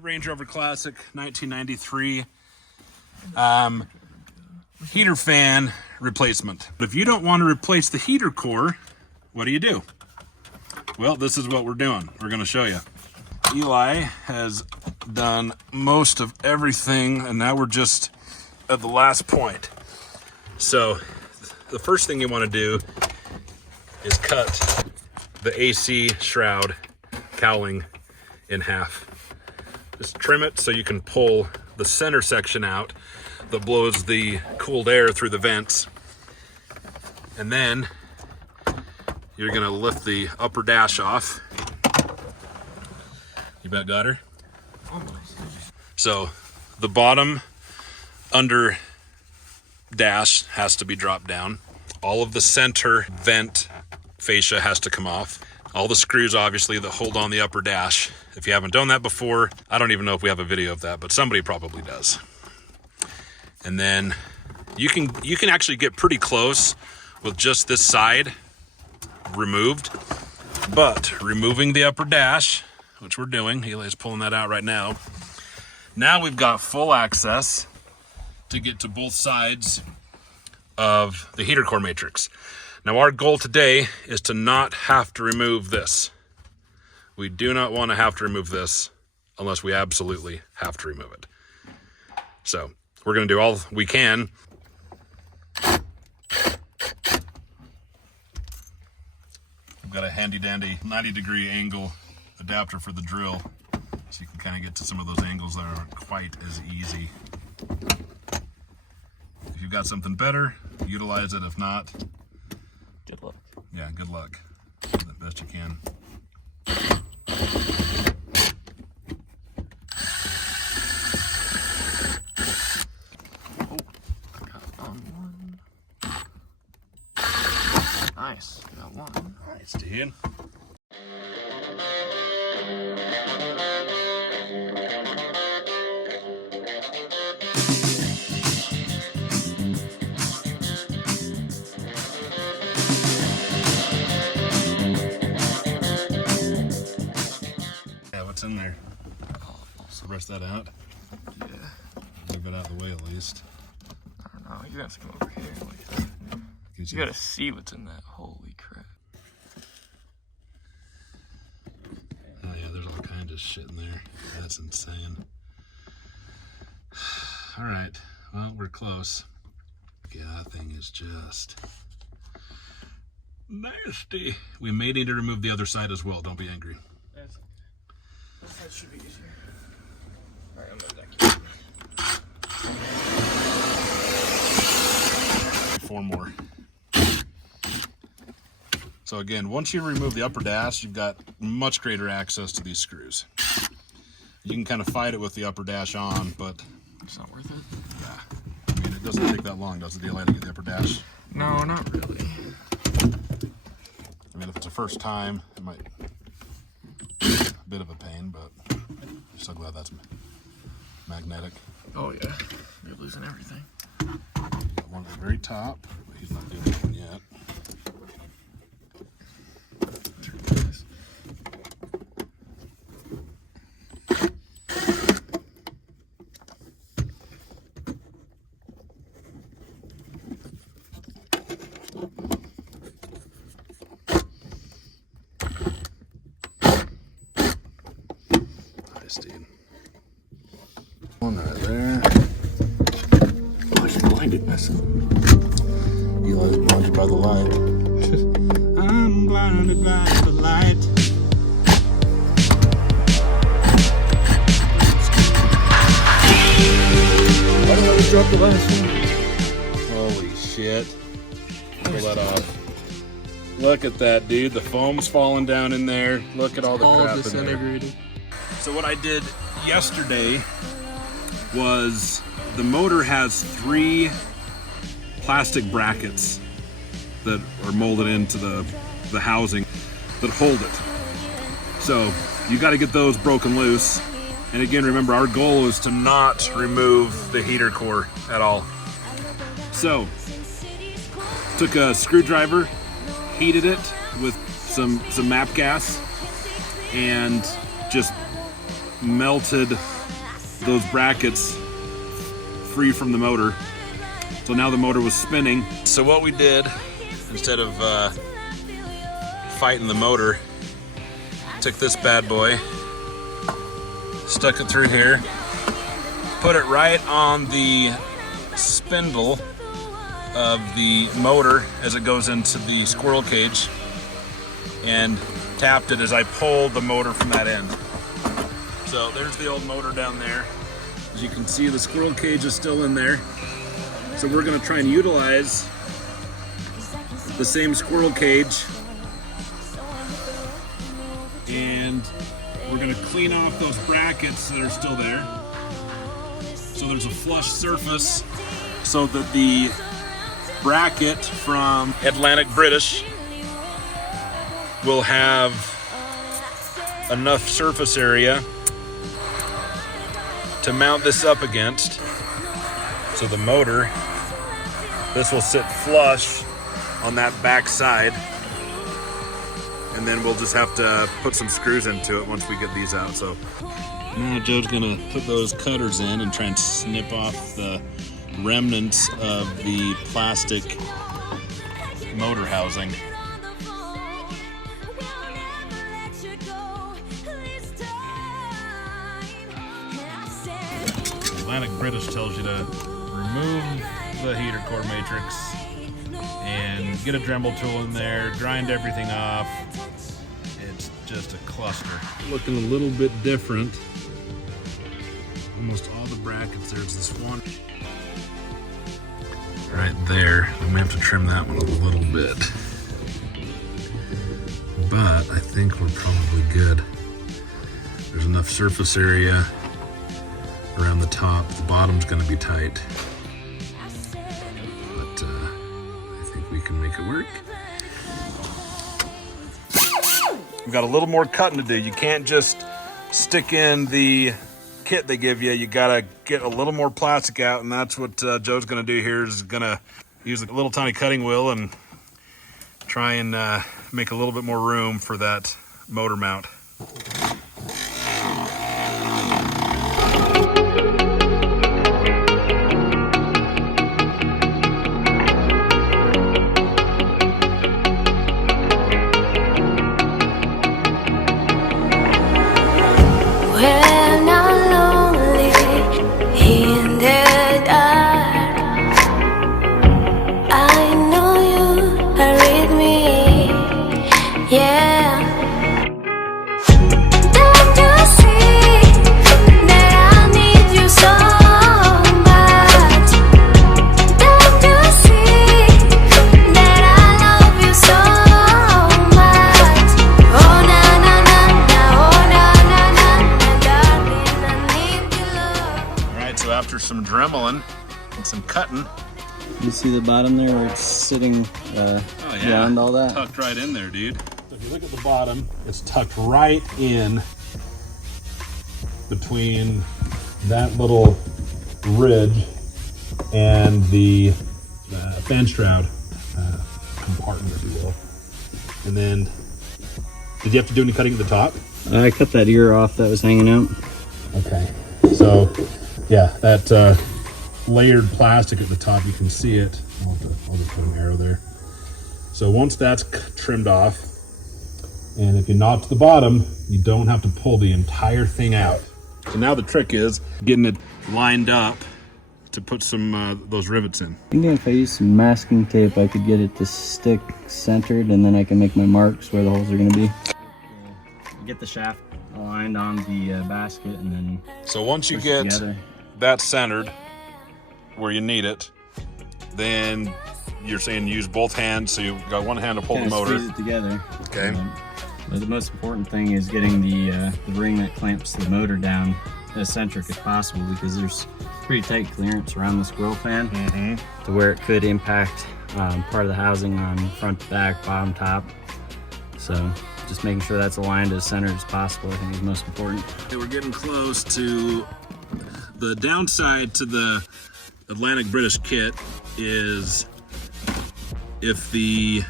Range Rover Classic 1993 heater fan replacement. But if you don't want to replace the heater core, what do? Well, this is what we're doing. We're going to show you. Eli has done most of everything, and now we're just at the last point. So the first thing you want to do is cut the AC shroud cowling in half. Just trim it so you can pull the center section out that blows the cooled air through the vents. And then you're gonna lift the upper dash off. You bet, got her? Almost. So the bottom under dash has to be dropped down. All of the center vent fascia has to come off. All the screws, obviously, that hold on the upper dash. If you haven't done that before, I don't even know if we have a video of that, but somebody probably does. And then you can actually get pretty close with just this side removed. But removing the upper dash, which we're doing, Eli's pulling that out right now. Now we've got full access to get to both sides of the heater core matrix. Now our goal today is to not have to remove this. We do not want to have to remove this unless we absolutely have to remove it. So we're going to do all we can. I've got a handy dandy 90-degree angle adapter for the drill, so you can kind of get to some of those angles that aren't quite as easy. If you've got something better, utilize it. If not, Good luck. yeah, good luck. The best you can. Oh, got on one. Nice, got one. Nice, dude. What's in there? So rest that out. Yeah. Move it out of the way at least. I don't know, you have to come over here. Like, you gotta see what's in that. Holy crap. Oh yeah, there's all kinds of shit in there. That's insane. All right, well, we're close. Yeah, that thing is just nasty. We may need to remove the other side as well. Don't be angry. That should be easier. Alright, I'm gonna deck you. 4 more. So again, once you remove the upper dash, you've got much greater access to these screws. You can kind of fight it with the upper dash on, but it's not worth it. yeah, I mean, it doesn't take that long, does it, Eli, to get the upper dash? No, not really. I mean, if it's a first time, it might be a bit of a pain, but I'm so glad that's magnetic. Oh yeah, you're losing everything. Got one at the very top, but he's not doing that one yet. Dude. One right there. Oh, I just blinded myself. Eli's blinded by the light. I'm blinded by the light. Why did I always drop the last one? Holy shit. Pull that off. Look at that, dude. The foam's falling down in there. Look at all the crap in there. disintegrated. So what I did yesterday was the motor has 3 plastic brackets that are molded into the housing that hold it. So you got to get those broken loose. And again, remember, our goal is to not remove the heater core at all. So took a screwdriver, heated it with some MAP gas, and just melted those brackets free from the motor. So now the motor was spinning. So what we did, instead of fighting the motor, took this bad boy, stuck it through here, put it right on the spindle of the motor as it goes into the squirrel cage, and tapped it as I pulled the motor from that end. So there's the old motor down there. As you can see, the squirrel cage is still in there. So we're gonna try and utilize the same squirrel cage, and we're gonna clean off those brackets that are still there. So there's a flush surface so that the bracket from Atlantic British will have enough surface area to mount this up against. So the motor, this will sit flush on that back side, and then we'll just have to put some screws into it once we get these out. So now Joe's gonna put those cutters in and try and snip off the remnants of the plastic motor housing. Atlantic British tells you to remove the heater core matrix and get a Dremel tool in there, grind everything off. It's just a cluster. Looking a little bit different. Almost all the brackets, there's this one right there. I may have to trim that one a little bit, but I think we're probably good. There's enough surface area around the top. The bottom's going to be tight, but I think we can make it work. We've got a little more cutting to do. You can't just stick in the kit they give you. You gotta get a little more plastic out, and that's what Joe's gonna do here. Is gonna use a little tiny cutting wheel and try and make a little bit more room for that motor mount. After some dremeling and some cutting, you see the bottom there where it's sitting beyond all that? Tucked right in there, dude. So if you look at the bottom, it's tucked right in between that little ridge and the fan shroud compartment, if you will. And then, did you have to do any cutting at the top? I cut that ear off that was hanging out. Okay, so yeah, that layered plastic at the top, you can see it. I'll just put an arrow there. So once that's trimmed off, and if you knock to the bottom, you don't have to pull the entire thing out. So now the trick is getting it lined up to put some those rivets in. I think if I use some masking tape, I could get it to stick centered, and then I can make my marks where the holes are going to be. Get the shaft aligned on the basket, and then so once you get that centered where you need it, then you're saying use both hands, so you've got one hand to pull the motor. Squeeze it together. Okay. But the most important thing is getting the ring that clamps the motor down as centric as possible, because there's pretty tight clearance around the squirrel fan to where it could impact part of the housing on front to back, bottom, top. So just making sure that's aligned as centered as possible, I think, is most important. Okay, we're getting close to the downside to the Atlantic British kit is if the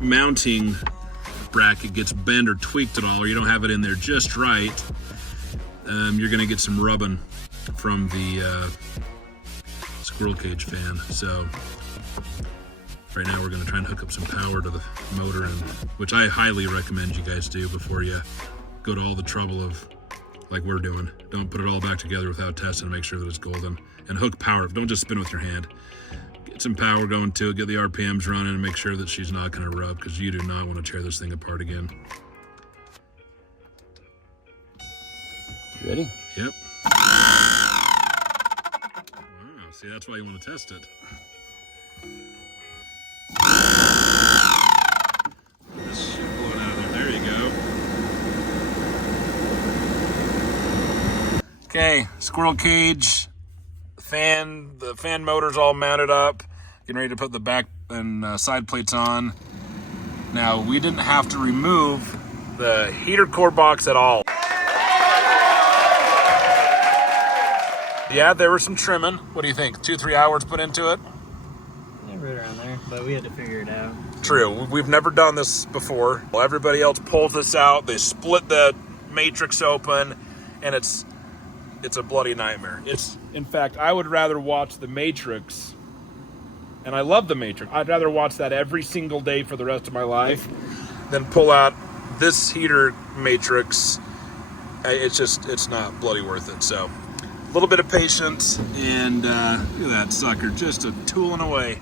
mounting bracket gets bent or tweaked at all, or you don't have it in there just right, you're gonna get some rubbing from the squirrel cage fan. So right now we're gonna try and hook up some power to the motor, and which I highly recommend you guys do before you go to all the trouble of, like we're doing. Don't put it all back together without testing to make sure that it's golden. And hook power, don't just spin with your hand. Get some power going to it, get the RPMs running, and make sure that she's not gonna rub, because you do not want to tear this thing apart again. You ready? Yep. Wow, see, that's why you want to test it. This should blow it out of there. There you go. Okay, squirrel cage, the fan motor's all mounted up, getting ready to put the back and side plates on. Now, we didn't have to remove the heater core box at all. Yeah, there was some trimming. What do you think? 2-3 hours put into it? Yeah, right around there, but we had to figure it out. True. We've never done this before. Well, everybody else pulls this out. They split the matrix open, and it's a bloody nightmare. In fact, I would rather watch the Matrix, and I love the Matrix. I'd rather watch that every single day for the rest of my life than pull out this heater matrix. It's not bloody worth it. So a little bit of patience, and look at that sucker, just a tooling away.